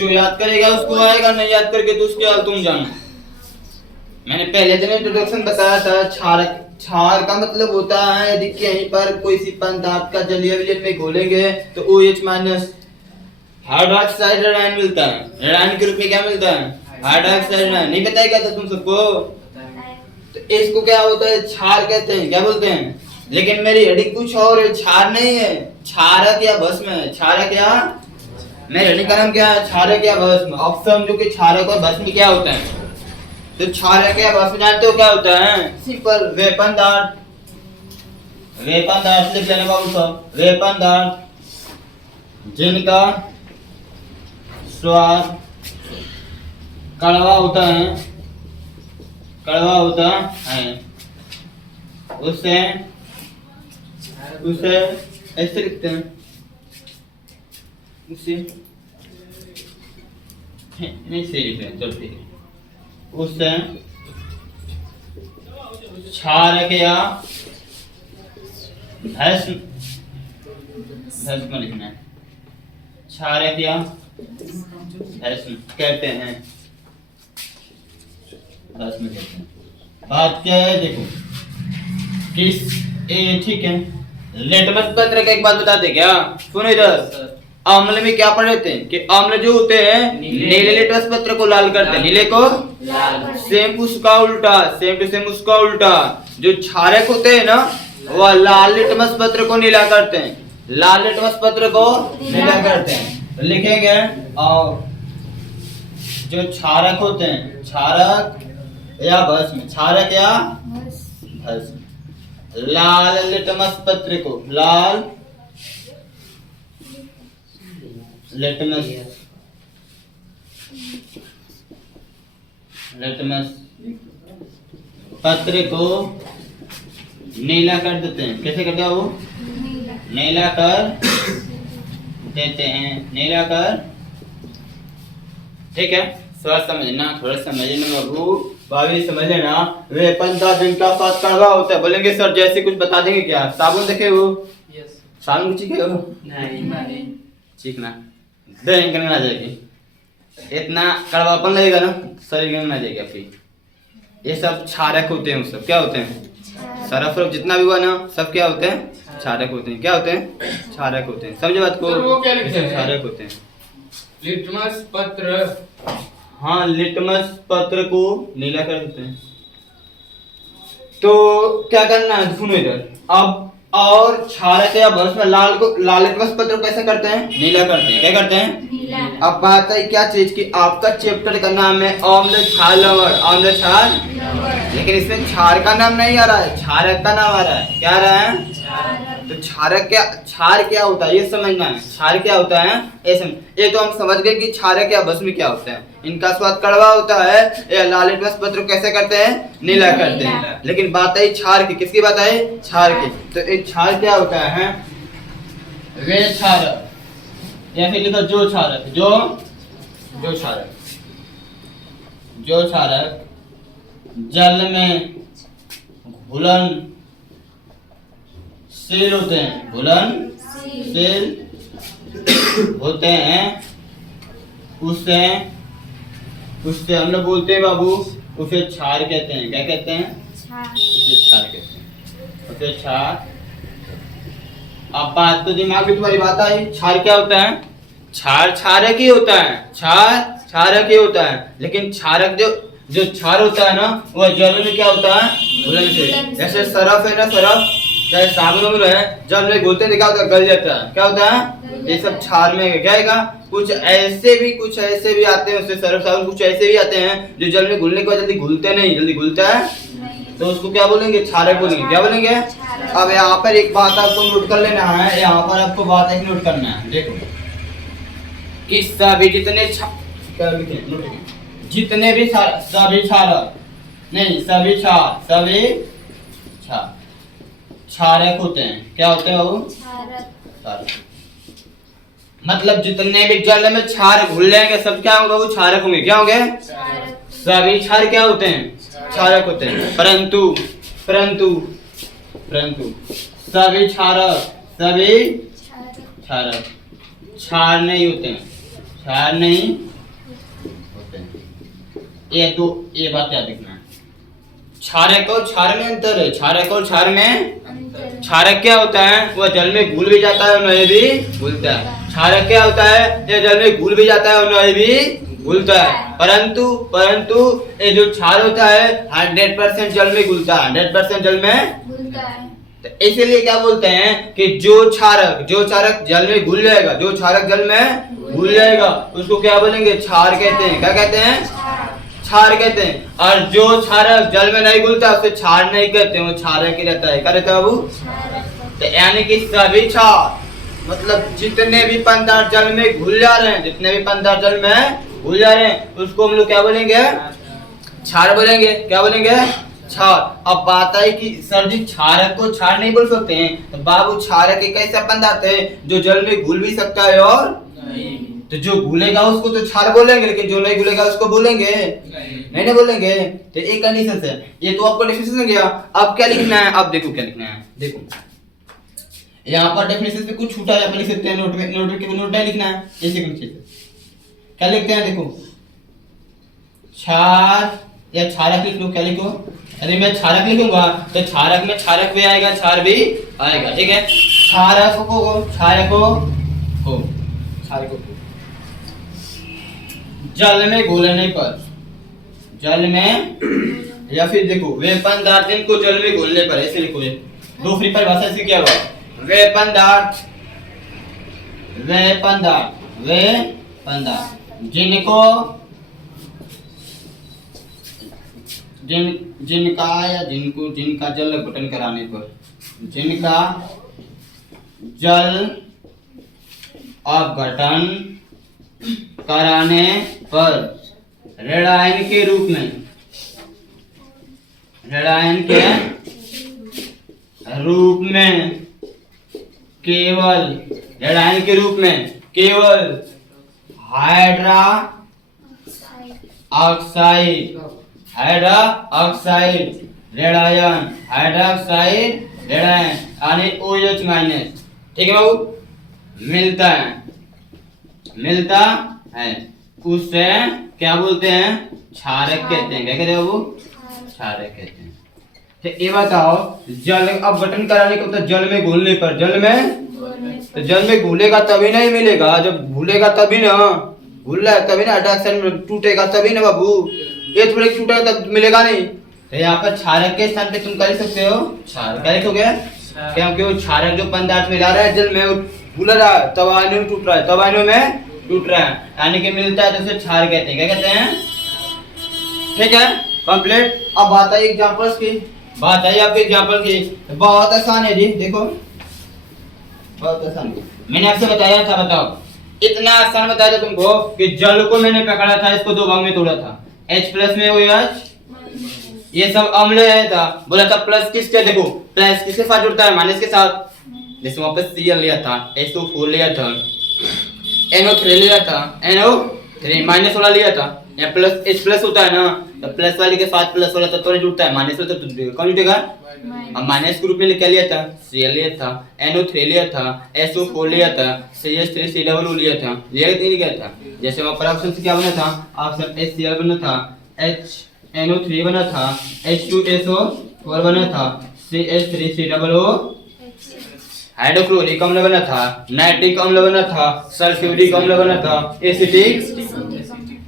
जो याद करेगा उसको आएगा, नहीं याद करके तो उसके हाल तुम जानो। मैंने पहले दिन इंट्रोडक्शन बताया था, क्षारक, क्षार का मतलब होता है यदि कहीं पर कोई सी पदार्थ का जलीय विलयन में घोलेंगे तो OH माइनस हाइड्रोक्साइड आयन मिलता है। आयन के रूप में क्या मिलता है? Hydroxide ion. नहीं बताया क्या था तुम सबको? तो इसको क्या होता है? क्षार कहते हैं। क्या बोलते हैं? लेकिन मेरी हेडिंग कुछ और है, क्षार नहीं है, क्षारक या भस्म है। क्षारक या, मेरी हेडिंग का नाम क्या है? क्षारक या भस्म। अब समझो कि क्षारक और भस्म क्या होता है। तो क्षारक या भस्म जानते हो क्या होता है? सिंपल, वे पदार्थ, वे पदार्थ लिख लेना बाबू साहब, वे पदार्थ जिनका स्वाद कड़वा होता है, कड़वा होता है, उसे उसे ऐसे लिखते हैं, उसे नहीं सही लिख रहे हैं, चलो ठीक है, उसे क्षारक या भस्म, भस्म लिखना है, क्षारक या भस्म कहते हैं, भस्म कहते हैं। बात क्या है देखो, किस ठीक है, लिटमस पत्र का एक बात बताते क्या? सुनो इधर, अम्ल में क्या पढ़े थे कि अम्ल जो होते हैं नीले लिटमस पत्र को लाल करते हैं, नीले को लाल, सेम उसका उल्टा, सेम टू सेम उसका उल्टा, जो क्षारक होते हैं ना वह लाल लिटमस पत्र को नीला करते हैं, लाल लिटमस पत्र को नीला करते हैं। तो लिखेंगे, और जो क्षारक होते हैं, क्षारक या भस्म, क्षारक या भस्म, लाल लिटमस पत्र को, लाल लिटमस, लिटमस पत्र को नीला कर देते हैं। कैसे करते हैं वो? नीला कर देते हैं, नीला कर, ठीक है। थोड़ा समझना, थोड़ा समझना बाबू, भाभी समझ लेना। वे पदार्थ जिनका स्वाद कड़वा होता है, बोलेंगे सर जैसे कुछ बता देंगे क्या? साबुन देखे हो? यस। साबुन चीखे हो? नहीं। चीखना दही करने आ जाएगी, इतना कड़वापन लगेगा ना, शरीर में आ जाएगी आपकी। ये सब क्षारक होते हैं, सब क्या होते हैं? सरफ जितना भी हुआ ना सब क्या होते हैं? क्षारक होते हैं। क्या होते हैं? क्षारक होते हैं। समझे बात को? वो क्या लिखते हैं? क्षारक होते हैं। लिटमस पत्र, हाँ, लिटमस पत्र को नीला कर देते हैं। तो क्या करना है सुनो इधर, अब और क्षारक या भस्म लाल को, लाल लिटमस पत्र को कैसे करते हैं? नीला करते हैं। क्या करते हैं? नीला। अब बात है क्या चीज की, आपका चैप्टर का नाम है अम्ल क्षार लवण, अम्ल क्षार, लेकिन इसमें क्षार का नाम नहीं आ रहा है, क्षारक का नाम आ रहा है। क्या आ रहा है? तो क्षारक क्या, क्षार क्या होता है ये समझना है। क्षार क्या होता है ये तो हम समझ गए कि क्षारक या भस्म क्या होता है। इनका स्वाद कड़वा होता है, ये लाल लिटमस पत्र कैसे करते हैं? नीला करते हैं। लेकिन बात आई क्षार की, किसकी बात आई? क्षार की। तो एक क्षार क्या होता है? वे क्षारक, या फिर लिखो जो क्षारक, जो क्षारक, जो क्षारक जल में घुलनशील होते हैं, घुलनशील होते हैं, उससे हम लोग बोलते हैं बाबू, उसे क्षार कहते हैं। क्या कहते हैं? उसे क्षार कहते हैं, उसे क्षार। अब बात तो दिमाग में तुम्हारी बात आई, क्षार क्या होता है? क्षार क्षारक ही होता है, क्षार क्षारक ही होता है, लेकिन क्षारक जो क्षार होता है ना वह जल में क्या होता है? घुलनशील। जैसे सरफ है ना, सरफ चाहे साबुन में है, जल में घुलते क्या होता है? गल जाता है। क्या होता है? ये सब क्षार में क्या आएगा? कुछ ऐसे भी आते हैं उससे, सरफ साबुन कुछ ऐसे भी आते हैं जो जल में घुलने के बाद जल्दी घुलते नहीं, जल्दी घुलता है, तो उसको क्या बोलेंगे? क्षारक बोलेंगे। क्या बोलेंगे? अब यहाँ पर एक बात आपको नोट कर लेना है, यहाँ पर आपको बात एक नोट करना है। देखो कि सभी जितने जितने भी सभी क्षारक नहीं, सभी क्षारक होते हैं। क्या होते हैं वो? क्षारक। मतलब जितने भी जल में क्षार घुल जाएंगे सब क्या होंगे? वो क्षारक होंगे। क्या होंगे? सभी क्षार क्या होते हैं? क्षारक होते हैं। परंतु सभी क्षारक क्षार नहीं होते हैं, क्षार नहीं ये बात याद रखना है। क्षारक और क्षार में अंतर है। क्षारक और क्षार में क्षारक क्या होता है? वह जल में घुल भी जाता है और नहीं भी घुलता है। क्षारक क्या होता है? यह जल में घुल भी जाता है और नहीं भी घुलता है। परंतु ये जो क्षार होता है 100% जल में घुलता है। 100% जल में घुलता है। तो इसीलिए क्या बोलते हैं कि जो क्षारक जल में घुल जाएगा, जो क्षारक जल में घुल जाएगा उसको क्या बोलेंगे? क्षार कहते हैं। क्या कहते हैं? क्षार कहते हैं। और जो क्षारक जल में नहीं घुलता उसे क्षार नहीं कहते हैं, वो क्षारक ही रहता है। क्या रहता है बाबू? तो यानी कि सभी क्षार मतलब जितने भी पदार्थ जल में घुल जा रहे हैं, जितने भी पदार्थ जल में घुल जा रहे हैं उसको हम लोग क्या बोलेंगे? क्षार बोलेंगे। क्या बोलेंगे? क्षार। अब बात है कि सर जी क्षारक को क्षार नहीं बोल सकते हैं, तो बाबू क्षारक एक ऐसा पदार्थ है जो जल में घुल भी सकता है और नहीं। तो जो घुलेगा उसको तो क्षार बोलेंगे, लेकिन जो नहीं घुलेगा उसको बोलेंगे नहीं बोलेंगे। तो एक कंडीशन है। ये तो आपको डेफिनेशन हो गया। अब क्या लिखना है? अब देखो क्या लिखना है। देखो यहाँ पर डेफिनेशन से कुछ छूटा है, लिख सकते हैं नोट नहीं लिखना है। ऐसे क्या लिखते हैं? देखो क्षार या क्षारक लिख लो। क्या लिखो? अरे मैं क्षारक लिखूंगा तो क्षारक में क्षारक भी आएगा, क्षार भी आएगा। ठीक है। क्षारक को जल में घुलने पर, जल में या फिर देखो वे पदार्थ को जल में घुलने पर, ऐसे लिखो। दूसरी परिभाषा से क्या हुआ? वे पदार्थ जिनका जल गठन कराने पर, जिनका जल अपघटन कराने पर ऋणायन के रूप में, केवल हाइड्रा ऑक्साइड ऋणायन यानी OH माइनस, ठीक है बाबू, मिलता है उससे क्या बोलते हैं? क्षारक कहते हैं। क्या कहते हैं बाबू? क्षारक कहते हैं। तो ये बताओ जल अपघटन कराने को, तो जल में घुलने पर, तो जल में घुलेगा तभी नहीं मिलेगा, जब घुलेगा तभी ना, घुल रहा है तभी ना, हाइड्रोक्साइड टूटेगा तभी ना बाबू। ये थोड़े टूटेगा तब मिलेगा नहीं। तो यहाँ पर क्षारक के स्थान पे तुम कर सकते हो क्षार। क्या लिखोगे? क्योंकि वो क्षारक जो पदार्थ मिला रहा है जल में, घुल रहा है तब आयनों में टूट रहा है, यानी कि मिलता है तो उसे क्षार कहते हैं। क्या कहते हैं? ठीक है, कंप्लीट। अब बात आई एग्जांपल्स की, बात आई आपके एग्जांपल की। बहुत आसान है जी, देखो बहुत आसान। मैंने आपसे बताया था, बताओ इतना आसान बताया था तुमको कि जल को मैंने पकड़ा था, इसको दो भाग में तोड़ा था। H+ में OH, ये सब अम्ल है था। बोला था प्लस किसके, देखो प्लस किसके साथ जुड़ता है? माइनस के साथ। जैसे वहां पे Cl लिया था, SO4 लिया था, NO3 लिया था, NO3 माइनस वाला लिया था। यहाँ प्लस H+ होता है ना, तो प्लस वाले के साथ प्लस वाला तो जुड़ता है, माइनस वाला तो कौन जुड़ेगा? अब माइनस ग्रुप में क्या लिया था? Cl लिया था, NO3 लिया था, SO4 लिया था, CH3COO लिया था। ये क्या था? जैसे वहां पर ऑप्शन से क्या बना था? ऑप्शन HCl बना था, NO3 बना था, H2SO4 बना था, CH3COO हाइड्रोक्लोरिक अम्ल बना था, नाइट्रिक अम्ल बना था, सल्फ्यूरिक अम्ल बना था, एसिटिक।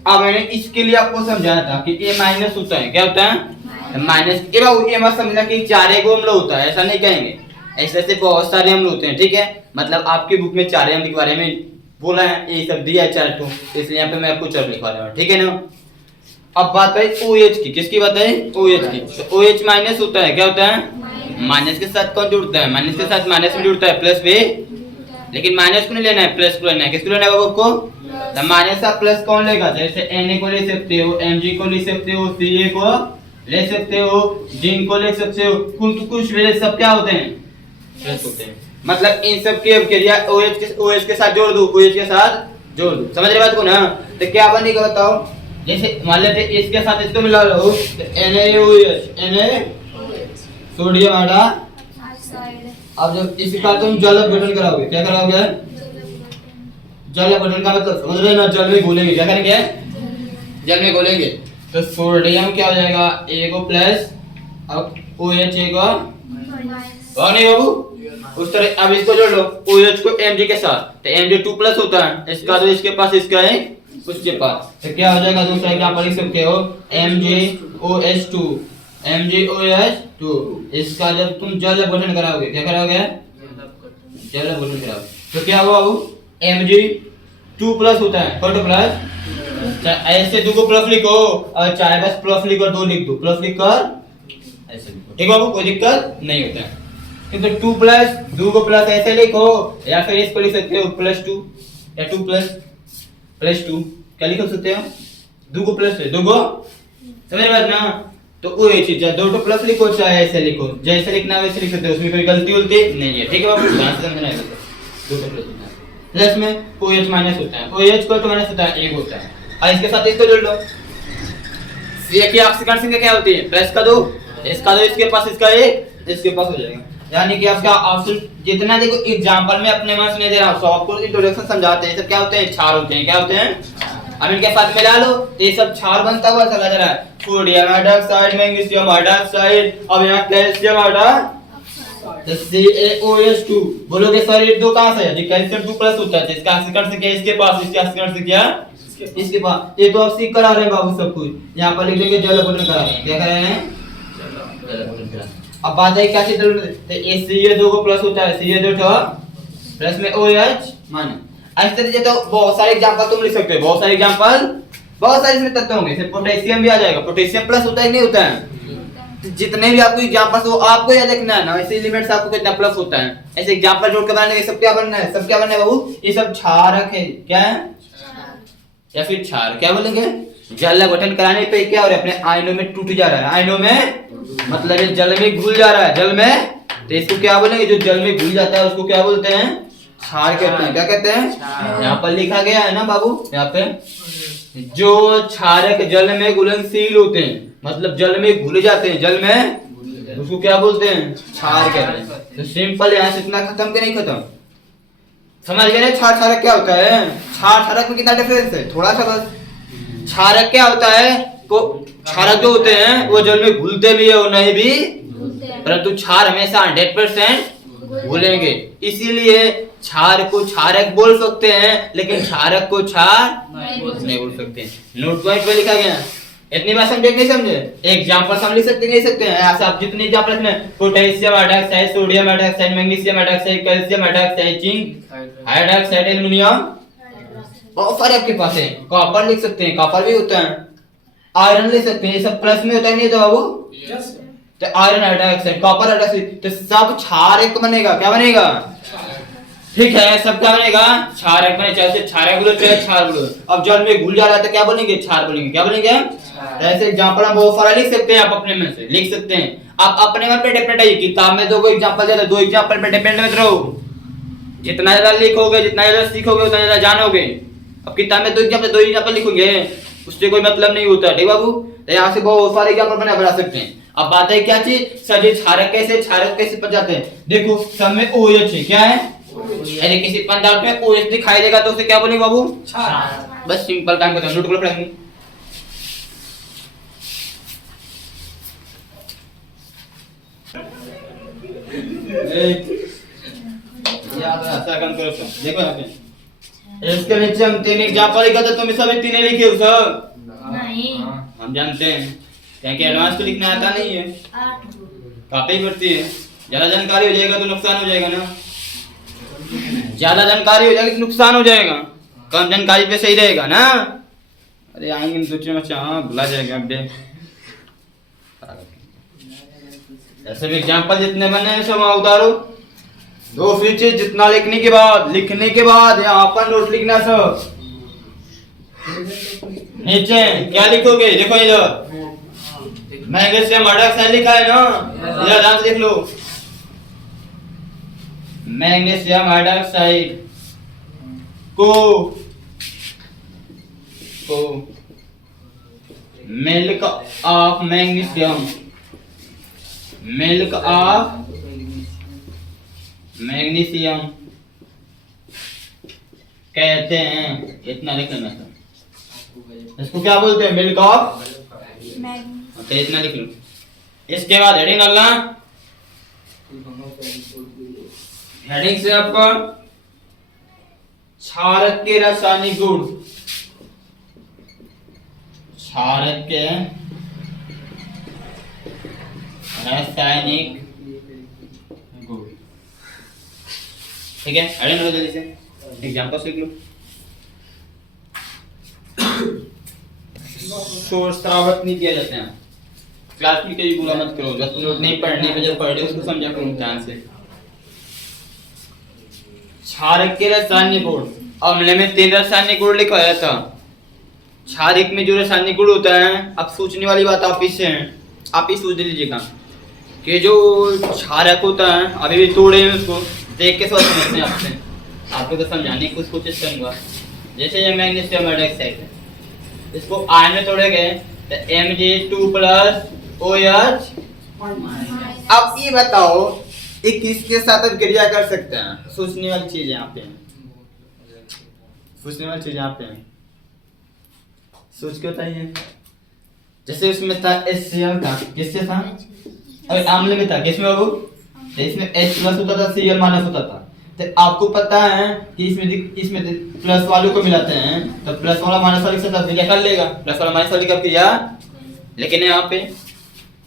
अब मैंने इसके लिए आपको समझाया था कि A- होता है। क्या होता है? माइनस। ये मत समझना कि 4 अम्ल होता है, ऐसा नहीं कहेंगे। ऐसे बहुत सारे अम्ल होते हैं। ठीक है, मतलब आपकी बुक में 4 अम्ल के बारे में बोला है, ये सब दिया है 4 तो इसलिए यहाँ पे मैं आपको 4 लिखवा रहा हूँ। ठीक है ना। अब बात है OH की, किसकी बात है? OH की। तो OH- होता है। क्या होता है? माइनस के साथ कौन जुड़ता है? माइनस के साथ माइनस में जुड़ता है, प्लस भी, लेकिन माइनस को नहीं लेना है, प्लस को लेना है। किसको लेना है बाबू को? तो माइनस का प्लस कौन लेगा? जैसे Na को ले सकते हो, Mg को ले सकते हो, Ca को ले सकते हो, जिंक को ले सकते हो। कुछ वेले सब क्या होते हैं? प्लस होते हैं। मतलब इन सब की क्रिया OH के साथ जोड़ दो, OH के साथ जोड़ दो। समझ रहे बात को ना? तो क्या बनेगा बताओ? जैसे मान लेते इसके साथ इसको मिला लो, NaOH, सोडियम हाइड्रोक्साइड। अब जब इसका तुम जल अपघटन कराओगे, क्या कराओगे? जल अपघटन का मतलब समझ रहे हो ना? जल में घोलेंगे। क्या करेंगे? जल में घोलेंगे। तो सोडियम क्या हो जाएगा, एगो प्लस अब OH एगो और नहीं बाबू उस तरह। अब इसको जोड़ लो OH को Mg के साथ, तो Mg 2 प्लस होता है, इसका तो इसके पास, इसका है उसके पास, तो क्या हो जाएगा दूसरा एग्जांपल लिख सकते हो MgOH2, MgOH2। इसका जब तुम जल गठन कराओगे, क्या कराओगे, जल गठन कराओगे, तो क्या होगा बाबू, Mg 2 प्लस होता है, कौन प्लस, ऐसे दो को प्लस लिखो और चाहे बस प्लस लिख कर दो लिख दो, प्लस लिख कर ऐसे लिखो, ठीक बाबू, कोई दिक्कत नहीं होता है। तो 2 प्लस, दो को प्लस ऐसे लिखो, या फिर इसको लिख सकते हो +2 या 2 प्लस +2, क्या लिख सकते हो, दो को प्लस है, दो को, समझ बात ना। तो वो ये चीज है, दो तो प्लस लिखो चाहे ऐसे लिखो, जैसे लिखना है वैसे लिख सकते हो, उसमें कोई गलती उलती नहीं है, ठीक है बाबू, ध्यान से समझना है। दो तो प्लस होता है, प्लस में OH माइनस होता है, OH को तो माइनस होता है, एक होता है, और इसके साथ इसको जोड़ लो, ये की ऑक्सीकरण संख्या क्या होती है, प्लस का 2, इसका 2, इसके पास इसका 1, इसके पास हो जाएगा। यानी कि आपका ऑप्शन जितना, देखो एग्जांपल में अपने मन से नहीं दे रहा हूं, सब आपको इंट्रोडक्शन समझाते हैं, सब क्या होते हैं, क्षार होते हैं, क्या होते हैं, अब इनके साथ मिला लो, ये सब क्षार बनता हुआ चला जा रहा है, सोडियम हाइड्रोक्साइड, मैग्नीशियम हाइड्रोक्साइड, अब यहाँ कैल्शियम हाइड्रोक्साइड, तो CaOH2, बोलोगे सर ये दो कहां से है, जी कैल्शियम 2 प्लस होता है, इसका ऑक्सीकरण संख्या इसके पास, इसके ऑक्सीकरण संख्या इसके पास, ये तो आप सीख करा रहे हैं बाबू सब कुछ, यहाँ पर लिख देंगे जल गठन करा रहे हैं, क्या कर रहे हैं, जल गठन करा। अब बात है क्या चीज, तो ये Ca2 को प्लस होता है, Ca2 प्लस में OH माइनस। इस तरीके तो बहुत सारे एग्जांपल तुम लिख सकते हो, बहुत सारे एग्जांपल, बहुत सारे इसमें तत्व होंगे, सिर्फ पोटेशियम भी आ जाएगा, पोटेशियम प्लस होता है नहीं होता है, जितने भी आपको एग्जांपल्स हो आपको याद रखना है ना, ऐसे एलिमेंट्स आपको कितना प्लस होता है, ऐसे एग्जांपल जोड़ के बनाने, सब क्या बनना है, सब क्या बनना है बाबू, ये सब क्षारक है, क्या है, या फिर क्षार, क्या बोलेंगे, जल गठन कराने पे क्या हो रहा है, अपने आयनों में टूट जा रहा है, आयनों में मतलब ये जल में घुल जा रहा है, जल में, तो इसको क्या बोलेंगे, जो जल में घुल जाता है उसको क्या बोलते हैं, क्षार कहते हैं, क्या कहते हैं, यहाँ पर लिखा गया है ना बाबू, यहाँ पे जो क्षारक जल में घुलनशील होते हैं, मतलब जल में घुल जाते हैं, जल में, उसको क्या बोलते हैं, क्षार कहते हैं। तो सिंपल, यहाँ से इतना खत्म के नहीं खत्म, समझ गए ना, क्षार क्षारक क्या होता है, क्षार क्षारक में कितना डिफरेंस है, थोड़ा सा बस। क्षारक क्या होता है, को क्षारक जो होते हैं वो जल में घुलते भी है और नहीं भी, परंतु क्षार हमेशा 100% घुलेंगे, इसीलिए क्षार को क्षारक बोल सकते हैं, लेकिन क्षारक को क्षार नहीं बोल सकते। नोट पॉइंट पे लिखा गया, इतनी बात समझे नहीं समझे, एग्जांपल हम लिख सकते नहीं सकते हैं, ऐसा आप जितने एग्जांपल रखना, potassium hydroxide, sodium hydroxide, magnesium hydroxide, calcium hydroxide, zinc hydroxide, aluminium, बहुत सारे आपके पास है, कॉपर लिख सकते हैं, कॉपर भी होता है, आयरन ले सकते हैं, ये सब प्लस में होता है नहीं तो बाबू, तो आयरन हाइड्रोक्साइड, कॉपर हाइड्रोक्साइड, तो सब क्षारक बनेगा, क्या बनेगा, ठीक है, सब क्या बनेगा, क्षारक बने, चाहे क्षारक बोलो चाहे क्षार बोलो। अब जल में घुल जा रहा है तो क्या बोलेंगे, क्षार बोलेंगे, क्या बोलेंगे, ऐसे एग्जांपल हम बहुत सारा लिख सकते हैं, आप अपने मन से लिख सकते हैं, आप अपने मन पे डिपेंड है, किताब में दो एग्जांपल दे दो एग्जांपल पे डिपेंड मत रहो, जितना ज्यादा लिखोगे, जितना ज्यादा सीखोगे, उतना ज्यादा जानोगे। अब किताब में दो एग्जांपल लिखोगे उससे कोई मतलब नहीं होता, ठीक बाबू, तो यहाँ से बहुत सारे एग्जांपल बना सकते हैं। अब बात है क्या चीज, सर ये क्षारक कैसे बन जाते हैं, देखो सब में OH है, क्या है, यदि किसी पदार्थ में OH दिखाई देगा तो उसे क्या बोलेंगे बाबू, क्षार, बस सिंपल काम करते हैं, नोट कर पढ़ेंगे। ऐसा काम करो सब, देखो यहाँ पे इसके नीचे हम 3 एग्जांपल लिखा था, तुम सभी 3 लिखे हो सब, नहीं हम जानते हैं, क्योंकि एडवांस तो लिखना आता नहीं है, कॉपी पड़ती है, ज्यादा जानकारी हो जाएगा तो नुकसान हो जाएगा ना, ज्यादा जानकारी हो जाएगी तो नुकसान हो जाएगा, कम जानकारी पे सही रहेगा ना। अरे आएंगे सोचे बच्चा, हाँ भुला जाएगा अब, ऐसे भी एग्जांपल जितने बने हैं सब उतारो, दो फीचर, जितना लिखने के बाद यहाँ पर नोट लिखना सब, नीचे क्या लिखोगे, देखो इधर मैग्नीशियम हाइड्रोक्साइड लिखा है ना, इधर ध्यान से देख लो, मैग्नीशियम हाइड्रोक्साइड को milk of magnesium, milk of magnesium कहते हैं, इतना लिखना था, इसको क्या बोलते हैं, मिल्क ऑफ तो इतना लिख लो। इसके बाद हेडिंग डालना, हेडिंग से आपका क्षारक के रासायनिक गुण, क्षारक के रासायनिक गुण, ठीक है। हेडिंग डालो जल्दी से, एग्जांपल लिख लो। शोर शराबत नहीं किया जाता है, क्लास में कहीं बुरा मत करो, जब नोट नहीं पढ़नी है जब पढ़ रहे उसको समझा करो ध्यान से। क्षारक के रासायनिक गुण, अम्ल में 3 रासायनिक गुण लिखवाया था। क्षारक में जो रासायनिक गुण होता है, अब सोचने वाली बात आप इससे है, आप ही सोच लीजिएगा कि जो क्षारक होता है, अभी भी तोड़े हैं उसको देख के सोच सकते हैं आपसे, आपको तो समझाने की कुछ कोशिश करूंगा। जैसे ये मैग्नीशियम हाइड्रोक्साइड है, इसको आयन में तोड़े गए तो Mg2+OH। अब ये बताओ ये किसके साथ क्रिया कर सकते हैं? सोचने वाली चीज यहाँ पे, सोचने वाली चीज यहाँ पे सोच के बताइए। जैसे उसमें था HCl था, किससे था? अरे अम्ल में था, किसमें बाबू? इसमें H+ होता था, Cl- होता था। तो आपको पता है कि इसमें प्लस वालों को मिलाते हैं तो प्लस वाला माइनस वाले के साथ क्रिया कर लेगा, प्लस वाला माइनस वाले का क्रिया। लेकिन यहाँ पे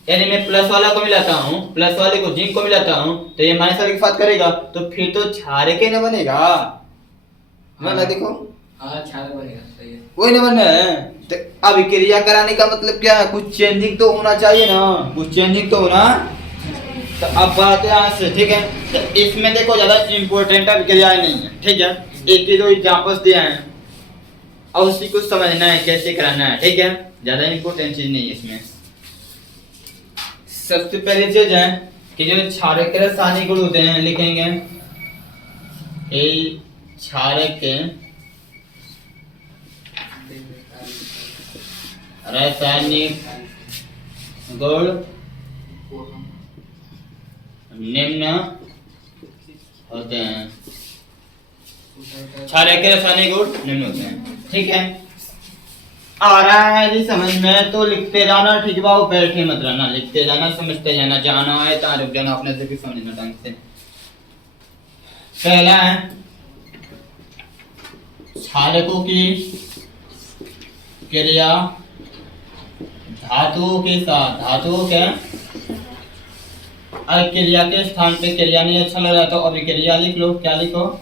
यानी मैं प्लस वाला को मिलाता हूँ, प्लस वाले को जिंक को मिलाता हूँ तो ये माइनस वाले के साथ करेगा, तो फिर तो क्षारक ही न बनेगा। हाँ, देखो क्षारक बनेगा, सही है। वही न बनना है। तो अब क्रिया कराने का मतलब क्या है? कुछ चेंजिंग तो होना चाहिए ना, कुछ चेंजिंग तो होना। तो अब बात यहाँ से, ठीक है। तो इसमें देखो ज्यादा इंपॉर्टेंट क्रियाएं नहीं है, ठीक है। एक ही दो एग्जांपल्स दिए हैं और उसी को समझना है कैसे कराना है, ठीक है। ज्यादा इंपॉर्टेंट चीज नहीं है इसमें। सबसे पहले चीज है कि जो क्षारक के रासायनिक गुण होते हैं, लिखेंगे ए क्षारक के रासायनिक गुण निम्न होते हैं। क्षारक के रासायनिक गुण निम्न होते हैं, ठीक है। आ रहा है जी समझ में? तो लिखते जाना, ठीक है। वो बैठे मत रहना, लिखते जाना, समझते जाना, जाना है तो रुक जाना, अपने से भी समझना ढंग से। पहला है क्षारकों की क्रिया धातुओं के साथ, धातुओं के क्रिया के स्थान पे क्रिया नहीं अच्छा लग रहा तो अभिक्रिया लिख लो। क्या लिखो?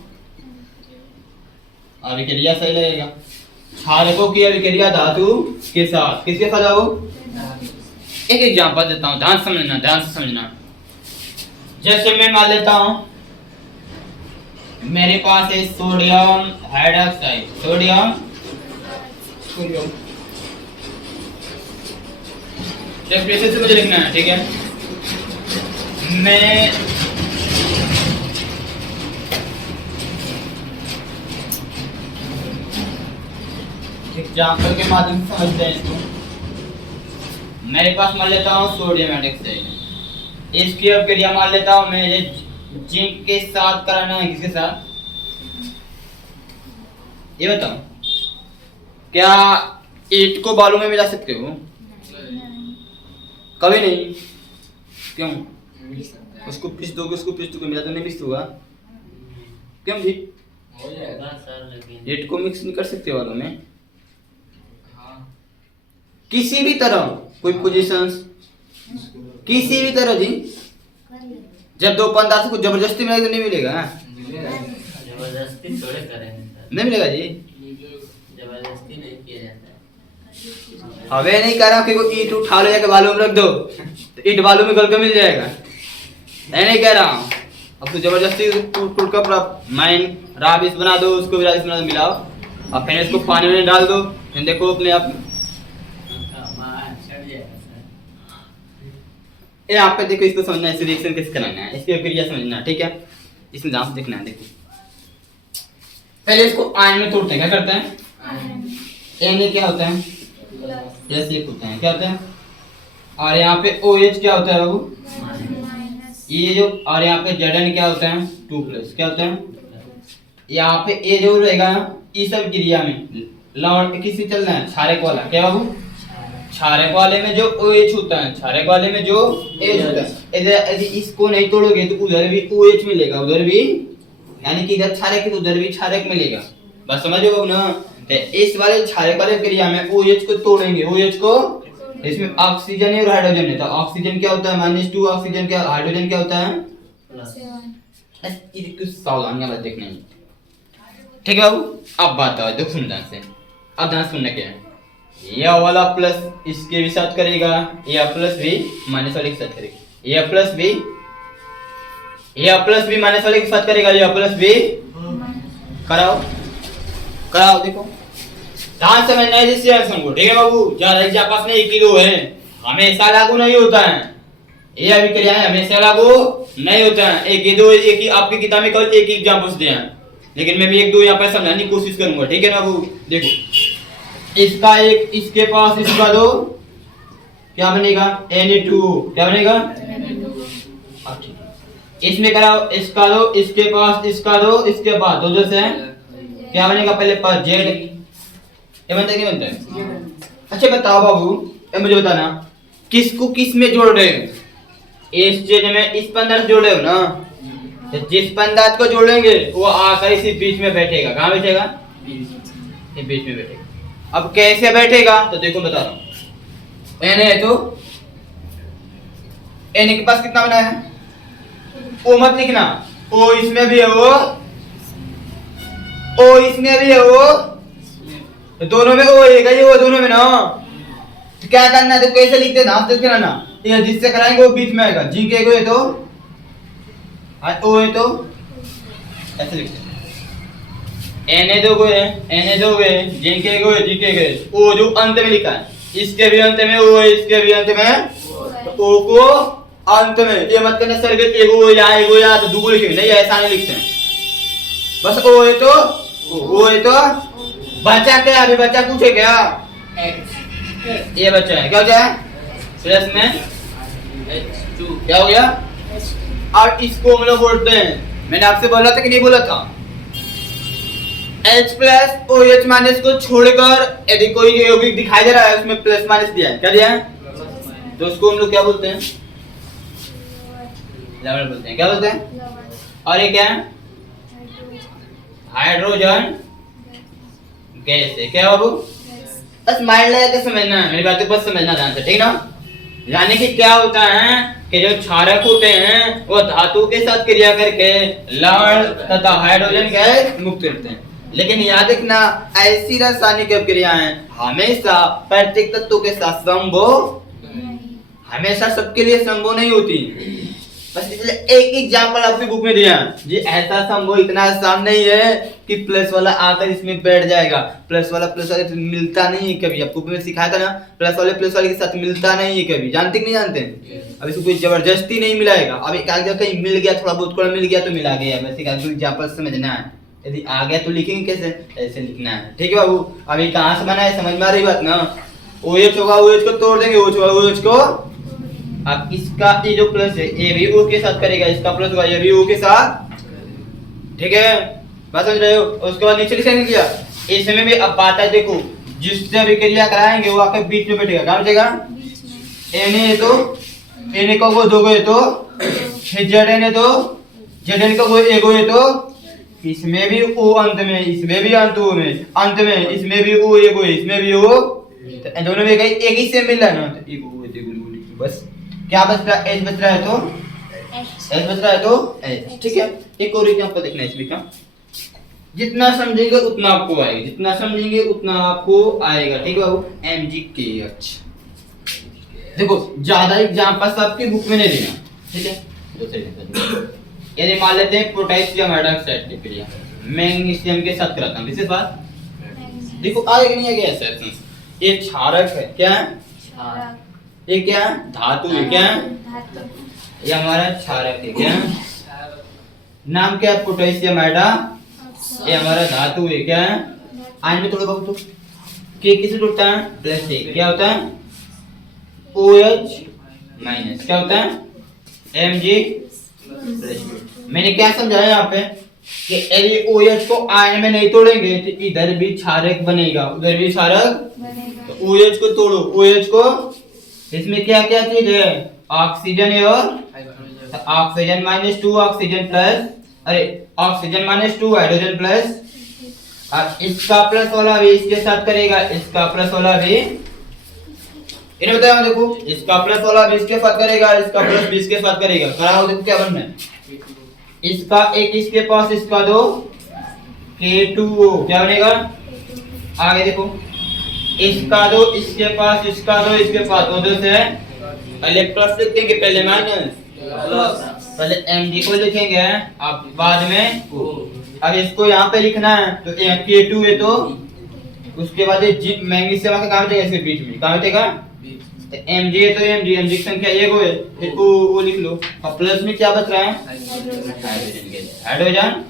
अभिक्रिया सही लगेगा। क्षारकों की अभिक्रिया धातु के साथ, किसके साथ आओ? एक एग्जांपल देता हूँ, ध्यान समझना, ध्यान से समझना। जैसे मैं मान लेता हूँ मेरे पास है सोडियम हाइड्रोक्साइड, सोडियम से मुझे लिखना है, ठीक है। मैं एग्जाम्पल के माध्यम से समझते हैं इसको। मेरे पास मान लेता हूँ सोडियम हाइड्रोक्साइड, इसकी अब क्रिया मान लेता हूँ मेरे जिंक के साथ कराना है। किसके साथ? ये बताओ, क्या ईंट को बालू में मिला सकते हो? कभी नहीं। क्यों? उसको पीस दोगे, उसको पीस दोगे, मिला तो नहीं पीस होगा। क्यों जी? हो जाएगा सर, लेकिन ईंट को मिक्स नहीं कर सकते बालू में। किसी भी तरह कोई पोजीशंस, किसी भी तरह जी, जब दो पदार्थ को जबरदस्ती मिलेगा तो नहीं मिलेगा। जबरदस्ती थोड़े करेंगे सर, नहीं मिलेगा जी, जबरदस्ती नहीं किया जाता है। हमें नहीं कह रहा कि वो ईंट उठा लो जाके बालू में रख दो तो ईंट बालू में गल के मिल जाएगा, नहीं कह रहा हूँ। अब तो जबरदस्ती टूट टूट कर पूरा माइन राबिस बना दो, उसको भी राबिस बना दो, मिलाओ और फिर इसको पानी में डाल दो, फिर देखो अपने आप ये आप पे देखो। इसको समझना है, रिएक्शन कैसे कराना है, इसकी प्रक्रिया समझना है, ठीक है। इसमें ध्यान से देखना है। देखो पहले इसको आयन में तोड़ते हैं, क्या करते हैं? एन क्या होता है? प्लस एक होता है, क्या होता है? और यहाँ पे OH क्या होता है बाबू? ये जो, और यहाँ पे Zn क्या होता है? 2+, क्या होता है? यहाँ पे ये जो रहेगा इस सब क्रिया में लौट किसी चल रहा है क्षारक वाला, क्या बाबू? क्षारक वाले में जो OH होता है, क्षारक वाले में जो H होता है, यदि इसको नहीं तोड़ोगे तो उधर भी OH मिलेगा, उधर भी, यानी कि इधर क्षारक है तो उधर भी क्षारक मिलेगा। बस समझ गए ना? तो इस वाले क्षारक वाले क्रिया में OH को तोड़ेंगे, OH को, इसमें ऑक्सीजन और हाइड्रोजन है, तो ऑक्सीजन क्या होता है -2, ऑक्सीजन क्या, हाइड्रोजन क्या होता है बस ये कुछ सावधानियां बस देखना है, ठीक है बाबू। अब बात आओ देखो सुन ध्यान से, अब ध्यान सुनने के है, यह वाला प्लस इसके भी साथ करेगा, यह प्लस भी माइनस वाले के साथ करेगा, यह प्लस भी माइनस वाले के साथ करेगा, यह प्लस भी कराओ कराओ देखो ध्यान से समझना है जिस रिएक्शन को, ठीक है बाबू। ज्यादा एक आपस में 1 ही 2 है, हमेशा लागू नहीं होता है, ये अभी क्रियाएं हमेशा लागू नहीं होता है। 1 ही 2 एक ही आपकी किताब में केवल 1 ही एग्जाम पूछते हैं, लेकिन मैं भी 1 2 यहाँ पर समझाने की कोशिश करूंगा, ठीक है ना बाबू। देखो इसका एक, इसके पास इसका 2, क्या बनेगा Na2, क्या बनेगा अब ठीक है। इसमें कराओ इसका 2, इसके पास इसका 2, इसके बाद 2 2 से क्या बनेगा पहले पर Z, ये बनता है क्या बनता है? अच्छा बताओ बाबू, ये मुझे बताना किसको किस में जोड़ रहे हो? इस चीज में इस पदार्थ जोड़ रहे हो ना, तो जिस पदार्थ को जोड़ेंगे वो आकर इसी बीच में बैठेगा, कहाँ बैठेगा ये बीच में बैठेगा। अब कैसे बैठेगा तो देखो बता रहा हूँ, एन है तो एन के पास कितना बना है, ओ मत लिखना, ओ इसमें भी है वो, ओ इसमें भी है वो, तो दोनों में ओ है ये, वो दोनों में ना, तो क्या करना है तो कैसे लिखते ना तो कराना, ये जिससे कराएंगे वो बीच में आएगा, जी के है तो ओ है तो ऐसे लिखते हैं, एन दो है, एन दो है, जी के है, जी के है, ओ जो अंत में लिखा है, इसके भी अंत में ओ है, इसके भी अंत में, तो ओ को अंत में, ये मत करना सर के एगो या तो दूगो लिखेंगे, नहीं ऐसा नहीं लिखते हैं, बस ओ है तो ओ है तो बचा क्या, अभी बचा पूछे क्या, ये बचा है, क्या हो जाए प्लस में H2 क्या हो गया, और इसको हम लोग बोलते हैं, मैंने आपसे बोला था कि नहीं बोला था, H प्लस OH माइनस को छोड़कर यदि कोई यौगिक दिखाई दे रहा है उसमें प्लस माइनस दिया है, क्या दिया है, तो उसको हम लोग क्या बोलते हैं, लवण बोलते हैं, क्या बोलते हैं, और ये क्या है हाइड्रोजन गैस है, क्या बाबू बस माइंड लगा के समझना है, मेरी बात को बस समझना ध्यान से, ठीक ना। यानी कि क्या होता है कि जो क्षारक होते हैं वो धातु के साथ क्रिया करके लवण तथा हाइड्रोजन गैस मुक्त करते हैं, लेकिन याद रखना ऐसी रासायनिक क्रियाएं हमेशा प्रत्येक तत्व के साथ संभव, हमेशा सबके लिए संभव नहीं होती, बस इसलिए एक एग्जांपल आपकी बुक में दिया जी, ऐसा संभव इतना आसान नहीं है कि प्लस वाला आकर इसमें बैठ जाएगा, प्लस वाला प्लस वाले से मिलता नहीं है कभी, आपको में सिखाया था ना, प्लस वाले के साथ मिलता नहीं है कभी, जानते कि नहीं जानते, अब इसको कोई जबरदस्ती नहीं मिलाएगा, अब एक आगे कहीं मिल गया, थोड़ा बहुत थोड़ा मिल गया तो मिला गया, बस एक एग्जांपल समझना है, यदि आ गया तो लिखेंगे कैसे, ऐसे लिखना है, ठीक है बाबू। अभी कहाँ से बना है समझ में आ रही बात ना, OH होगा OH को तोड़ देंगे, OH होगा OH को, अब इसका ये जो प्लस है ये भी O के साथ करेगा, इसका प्लस होगा ये भी O के साथ, ठीक है बात समझ रहे हो। उसके बाद नीचे लिखेंगे क्या, इसमें भी अब बात है देखो, जिससे भी क्रिया कराएंगे वो आकर बीच में बैठेगा, कहाँ बैठेगा, Na तो Na का वो 2 है तो Zn तो Zn का वो 1 है तो इसमें भी O अंत में, इसमें भी अंत में, इसमें भी O 1 है, इसमें भी O, दोनों में एक ही सेम मिल रहा है ना, तो एक O है, बस क्या बच रहा है, H बच रहा है तो H बच रहा है तो H, ठीक है। एक और एग्जांपल देखना है इसमें का, जितना समझेंगे उतना आपको आएगा, जितना समझेंगे उतना आपको आएगा, ठीक है बाबू। MgKH देखो ज्यादा एग्जांपल आपकी बुक में नहीं देना, ठीक है। दूसरे यदि मान लेते हैं पोटेशियम हाइड्रोक्साइड की क्रिया मैग्नीशियम के साथ कराता हूं, विशेष बात देखो आगे कि नहीं आगे ऐसा, ये क्षारक है, क्या है ये, क्या धातु है, क्या ये हमारा क्षारक है, क्या नाम क्या है पोटेशियम हाइड्रोक्साइड, ये हमारा धातु है, क्या आयन में थोड़ा बहुत के किससे जुड़ता है प्लस से, क्या होता है OH माइनस, क्या होता है Mg प्लस। मैंने क्या समझाया यहाँ पे, कि यदि OH को आयन में नहीं तोड़ेंगे तो इधर भी क्षारक बनेगा, उधर भी क्षारक। तो OH को तोड़ो, OH को, इसमें क्या क्या चीज है, ऑक्सीजन और ऑक्सीजन -2 ऑक्सीजन प्लस, अरे ऑक्सीजन -2 हाइड्रोजन प्लस, और इसका प्लस वाला भी इसके साथ करेगा, इसका प्लस वाला भी, इन्हें बताया देखो, इसका प्लस वाला भी इसके साथ करेगा, इसका प्लस भी इसके साथ करेगा, कराओ देखो क्या बनना है, इसका एक इसके पास, इसका दो, K2O क्या बनेगा, आगे देखो, इसका दो इसके पास, इसका दो इसके पास, दो से पहले प्लस लिखेंगे, पहले माइनस, पहले Mg को लिखेंगे, अब बाद में, अब इसको यहाँ पे लिखना है, तो K2 है, तो उसके बाद मैग्नीशियम का कहाँ बैठेगा, इसके बीच में कहाँ बैठेगा, तो Mg है, तो Mg की संख्या 1 है, फिर वो लिख लो, और प्लस में क्या बच रहा है, हाइड्रोजन,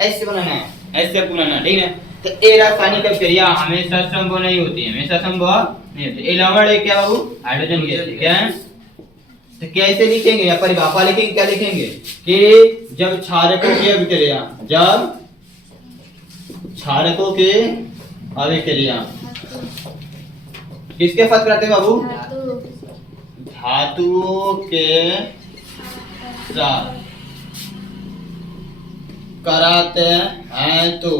ऐसे बनाना है, ऐसे बनाना, ठीक है। तो ये रासायनिक अभिक्रिया हमेशा संभव नहीं होती है, हमेशा संभव नहीं होती। इलावा क्या बाबू, हाइड्रोजन गैस, क्या है, तो कैसे लिखेंगे, या परिभाषा लिखेंगे, क्या लिखेंगे कि जब क्षारकों की अभिक्रिया, जब क्षारकों की अभिक्रिया किसके साथ कराते हैं बाबू, धातुओं के साथ कराते हैं, तो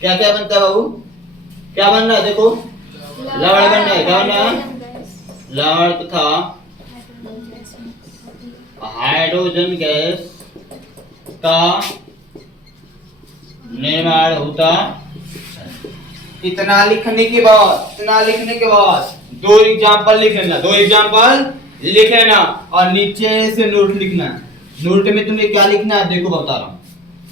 क्या क्या बनता है बाबू, क्या बनना है, देखो लवण बनना है, क्या बनना है, लवण तथा हाइड्रोजन गैस का निर्माण होता। इतना लिखने के बाद, दो एग्जाम्पल लिख लेना, और नीचे से नोट लिखना। नोट में तुम्हें क्या लिखना है, देखो बता रहा हूँ,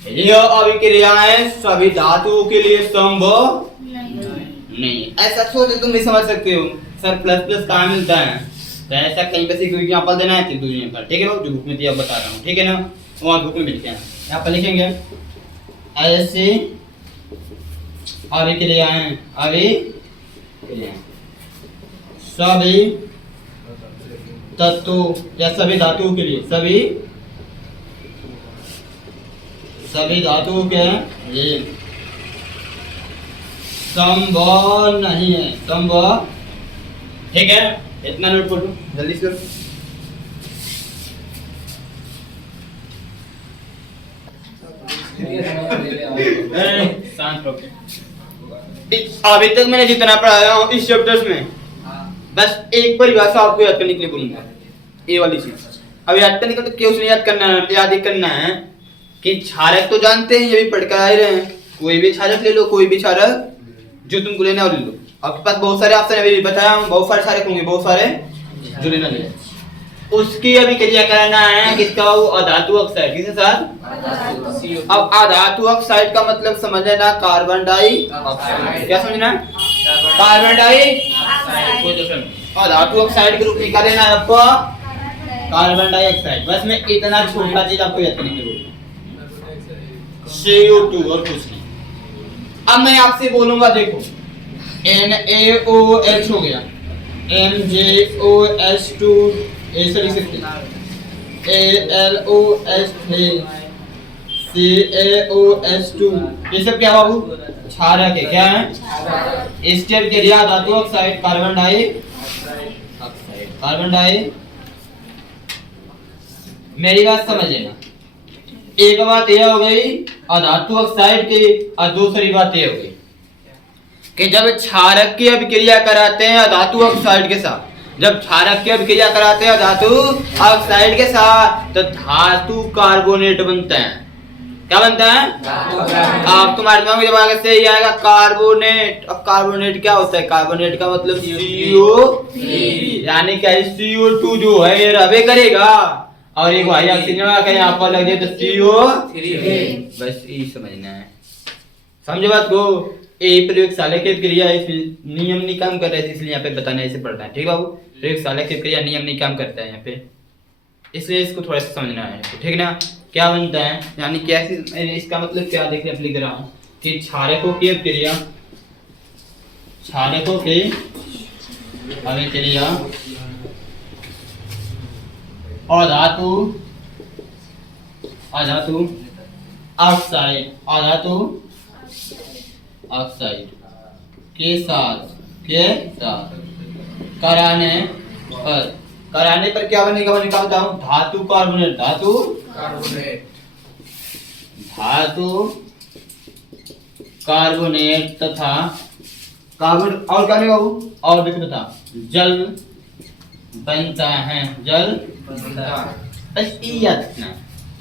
यह अभिक्रियाएं सभी धातुओं के लिए संभव नहीं। ऐसा सोच तुम नहीं समझ सकते हो, सर प्लस प्लस कहाँ मिलता है, तो ऐसा कहीं पे से कोई एग्जांपल देना है, तो एग्जांपल, ठीक है बाबू, जो बुक में दिया बता रहा हूँ, ठीक है ना, वहाँ बुक में मिलते हैं, यहाँ पर लिखेंगे ऐसे अभिक्रियाएं, सभी तत्वों या सभी धातुओं के लिए, सभी धातुओं के लिए संभव नहीं है, संभव, ठीक है। इतना नोट कर लो, जल्दी से शांत रहो। अभी तक मैंने जितना पढ़ाया हूँ इस चैप्टर्स में, बस एक परिभाषा आपको याद करने के लिए बोलूंगा, ये वाली चीज। अब याद करने का तो क्यों नहीं याद करना है, याद ही करना है कि क्षारक तो जानते हैं, ये भी पढ़ कर आए रहे हैं, कोई भी क्षारक ले लो, कोई भी क्षारक जो तुमको लेना है ले लो। आपके पास बहुत सारे ऑप्शन अभी बताया हूँ, बहुत सारे क्षारक होंगे, बहुत सारे जो लेना ले, उसकी अभी क्रिया कराना है किसका, वो अधातु ऑक्साइड, किसके साथ। अब अधातु ऑक्साइड का मतलब समझ लेना, कार्बन डाइऑक्साइड, क्या समझना, कार्बन डाइऑक्साइड, अधातु ऑक्साइड के रूप में क्या लेना है आपको, कार्बन डाइऑक्साइड। बस मैं इतना छोटा चीज आपको याद करने के लिए, CO2 और कुछ नहीं। अब मैं आपसे बोलूंगा, देखो NaOH हो गया, MgOH2 ऐसे लिख सकते हैं, AlOH3 CaOH2, ये सब क्या बाबू, क्षारक है, क्या है, इसके अभिक्रिया धातु ऑक्साइड, कार्बन डाई। मेरी बात समझ लेना, एक बात यह हो गई अधातु ऑक्साइड की, और दूसरी बात यह हो गई कि जब क्षारक की अभिक्रिया कराते हैं धातु ऑक्साइड के साथ, जब क्षारक की अभिक्रिया कराते हैं धातु ऑक्साइड के साथ, तो धातु कार्बोनेट बनता है, क्या बनता है, आप तुम्हारे दिमाग में जब आगे से ही आएगा कार्बोनेट। अब कार्बोनेट क्या होता है, कार्बोनेट का मतलब CO3, यानी क्या, CO2 जो है ये रबे करेगा, और एक भाई ऑक्सीजन का यहाँ पर लग जाए तो CO3, बस ये समझना है, समझे बात को। ये प्रयोगशाला की क्रिया नियम नहीं काम कर रहे थे, इसलिए यहाँ पे बताना ऐसे पड़ता है, ठीक है बाबू। प्रयोगशाला की क्रिया नियम नहीं काम करता है यहाँ पे, इसलिए इसको थोड़ा सा समझना है, ठीक है ना। क्या बनता है, यानी कैसे, इसका मतलब क्या, देखिए लिख रहा हूँ कि क्षारकों की अभिक्रिया, क्षारकों की अभिक्रिया अधातु ऑक्साइड और धातु ऑक्साइड के साथ कराने पर क्या बनेगा, मैं क्या बताऊं, धातु कार्बोनेट तथा कार्बन और क्या बनेगा वो, और देखो तथा जल बनता है, बस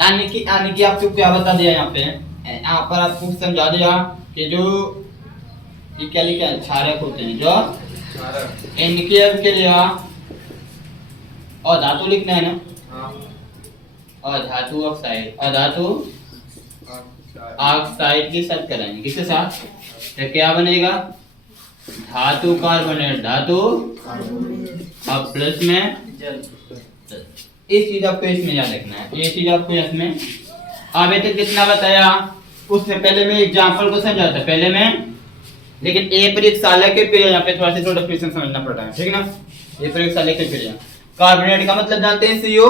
यानी कि आपको क्या बता दिया यहाँ पर आपको समझा दिया कि जो ये क्या लिखा है, क्षारक होते हैं जो इनकी अभिक्रिया और धातु लिखना है ना, और धातु ऑक्साइड के साथ कराएंगे, किसके साथ, तो क्या बनेगा, धातु कार्बोनेट और प्लस में जल। इस चीज आपको इसमें याद रखना है, ये चीज आपको इसमें अभी तक कितना बताया, उससे पहले मैं एग्जांपल को समझाता पहले मैं, लेकिन ए प्रयोगशाला के पीरियड यहाँ पे थोड़ा सा इंट्रोडक्शन समझना पड़ रहा है, ठीक ना। ये प्रयोगशाला के पीरियड कार्बोनेट का मतलब जानते हैं CO,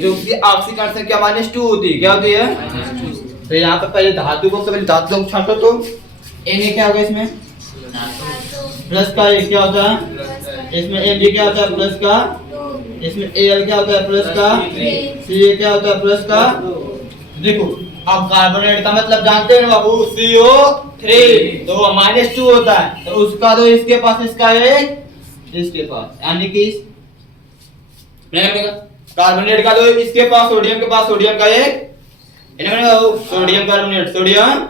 जो कि ऑक्सीकरण संख्या -2 होती है, क्या होती है, तो यहाँ पर पहले धातु को छांटो तो Na क्या होगा इसमें, प्लस का, ये क्या होता है इसमें, Mg क्या होता है प्लस का, इसमें Al क्या होता है प्लस का, Ca क्या होता है प्लस का। देखो अब कार्बोनेट का मतलब जानते हैं ना बाबू, CO3 तो -2 होता है, तो उसका तो इसके पास, इसका एक इसके पास, यानी कि कार्बोनेट का तो इसके पास सोडियम के पास सोडियम का एक, सोडियम कार्बोनेट सोडियम,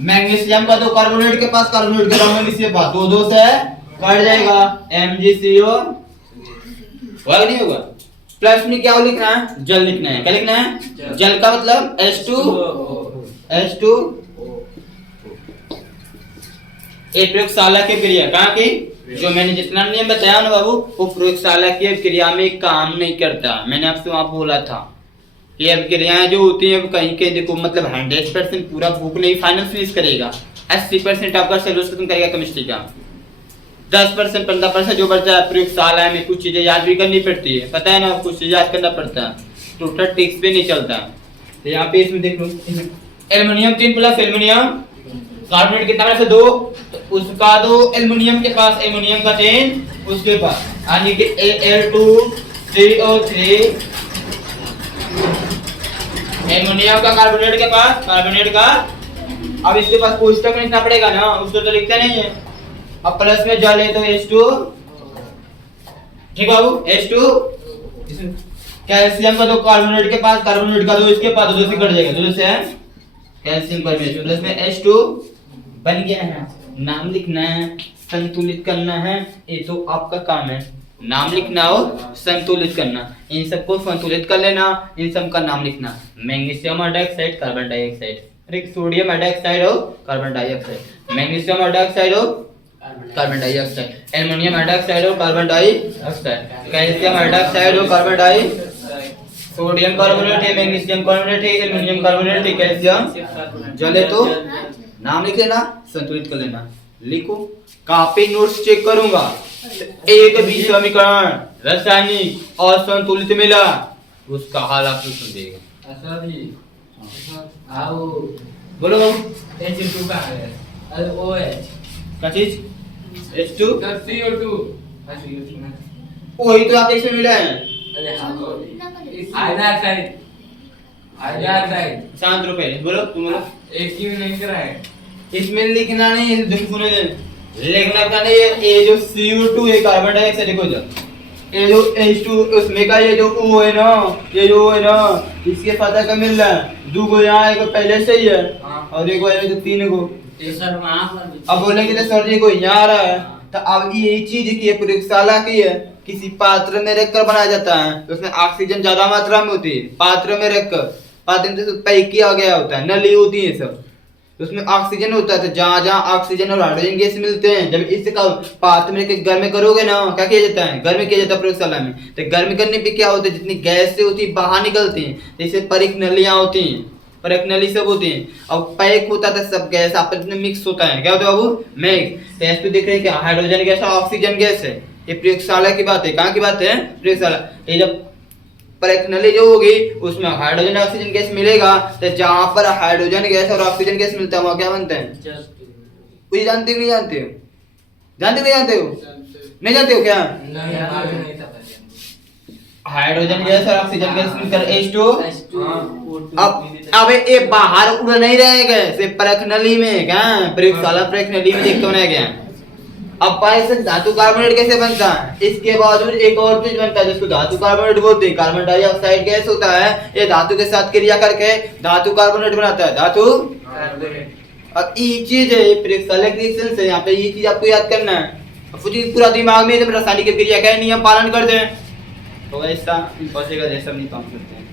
मैग्नीशियम का तो कार्बोनेट के पास कार्बोनेट का मैग्नीशियम पास, दो से कट जाएगा, MgCO होगा नहीं होगा। प्लस में क्या लिखना है, जल लिखना है, क्या लिखना है, जल का मतलब H2 एक प्रयोगशाला की क्रिया, कहाँ की, जो मैंने जितना नियम बताया ना बाबू, वो प्रयोगशाला की क्रिया में काम नहीं करता। मैंने आपसे वहां बोला था ये अभिक्रियाएं जो होती हैं कहीं के, देखो मतलब 100% पूरा बुक नहीं फाइनल फिनिश करेगा, 80% आपका सिलेबस खत्म करेगा केमिस्ट्री का, 10% 15% जो बचा है प्रयोगशाला में कुछ चीजें याद भी करनी पड़ती है, पता है ना, कुछ चीजें याद करना पड़ता है, टोटल टिक्स पे नहीं चलता। तो यहाँ पे इसमें देख लो, एल्युमिनियम 3 प्लस एल्युमिनियम, कार्बोनेट कितना बना, 2, तो उसका तो एल्युमिनियम के पास, एल्युमिनियम का 3 उसके पास, यानी कि Al2CO3 एल्युमिनियम का कार्बोनेट के पास, कार्बोनेट का, अब इसके पास कोष्टक में लिखना पड़ेगा ना, उसको तो लिखते नहीं है, अब प्लस में जल है तो H2, ठीक बाबू, H2, कैल्शियम का तो कार्बोनेट के पास, कार्बोनेट का तो इसके पास, दो से कट जाएगा, दो से है कैल्शियम पर H2, प्लस में H2 बन गया है। नाम लिखना है, संतुलित करना है, ये तो आपका काम है, नाम लिखना और संतुलित करना, इन सबको संतुलित कर लेना, इन सब का नाम लिखना, मैग्नीशियम हाइड्रोक्साइड, कार्बन डाइऑक्साइड, अरे सोडियम हाइड्रोक्साइड और कार्बन डाइऑक्साइड, मैग्नीशियम हाइड्रोक्साइड और कार्बन डाइऑक्साइड, एल्युमिनियम हाइड्रोक्साइड और कार्बन डाइऑक्साइड, कैल्शियम हाइड्रोक्साइड और कार्बन डाइऑक्साइड, सोडियम कार्बोनेट है, मैग्नीशियम कार्बोनेट है, एल्युमिनियम कार्बोनेट है, कैल्शियम जले तो नाम लिख लेना, संतुलित कर लेना, लिखो, कॉपी नोट्स चेक करूंगा, एक भी समीकरण रासायनिक और संतुलित मिला उसका हाल आप सुन देगा। ऐसा भी आओ बोलो H2 का है, अरे OH क्या चीज, H2 CO2 वही तो आप इसमें मिला है, अरे हाँ हाइड्रोक्साइड शांत रुपए बोलो, तुम बोलो, एक ही में नहीं करा है, इसमें लिखना नहीं है, सुनो लिखना का नहीं है, ये जो CO2 है कार्बन डाइऑक्साइड, देखो जब ये जो H2 उसमें का ये जो O है ना, ये जो O है ना, इसके पता का मिल रहा है, 2 को यहाँ, एक पहले से ही है और एक है तो 3 को, सर वहां पर अब बोलेंगे तो सर जी को यहाँ आ रहा है, तो अब ये चीज की प्रयोगशाला की है, किसी पात्र में रखकर बनाया जाता है, तो उसमें ऑक्सीजन ज्यादा मात्रा में होती है, पात्र में रखकर, पात्र में पैक किया गया होता है, नली होती है सब, तो उसमें ऑक्सीजन होता है, तो जहाँ जहाँ ऑक्सीजन और हाइड्रोजन गैस मिलते हैं, जब इसका पात्र में गर्म करोगे ना, क्या किया जाता है, गर्म किया जाता है प्रयोगशाला में, तो गर्म करने पे क्या होता है, जितनी गैस से होती है बाहर निकलती हैं, जैसे परिक नलियां होती हैं, परक नली सब होती हैं, अब पैक होता था सब गैस आपस में मिक्स होता है, क्या होता है बाबू, मिक्स, गैस पे देख रहे हैं क्या, हाइड्रोजन गैस और ऑक्सीजन गैस है, ये प्रयोगशाला की बात है, कहाँ की बात है, प्रयोगशाला, ये जब प्रैक्टिकली जो होगी उसमें हाइड्रोजन ऑक्सीजन गैस मिलेगा। तो जहाँ पर हाइड्रोजन गैस और ऑक्सीजन गैस मिलता है वहाँ क्या बनते हैं? कोई जानते हो नहीं जानते हो? जानते हो नहीं जानते हो? नहीं जानते हो क्या? हाइड्रोजन गैस और ऑक्सीजन गैस मिलकर H2। अब ये बाहर उड़ नहीं रहेगा, सिर्फ प्रैक्टिकली में क्या प्रयोगशाला प्रैक्टिकली में देखते बनाया गया। अब पाए धातु कार्बोनेट कैसे बनता है? इसके बावजूद एक और चीज बनता है जिसको धातु कार्बोनेट बोलते हैं। कार्बन डाइऑक्साइड गैस होता है, ये धातु के साथ क्रिया करके धातु कार्बोनेट बनाता है। धातु अब ये चीज है प्रयोगशाला रिएक्शन से, यहाँ पे ये चीज आपको याद करना है। पूरा दिमाग में एकदम रासायनिक क्रिया का नियम पालन कर दें तो ऐसा इम्पॉसिबल है, सब नहीं काम करते हैं।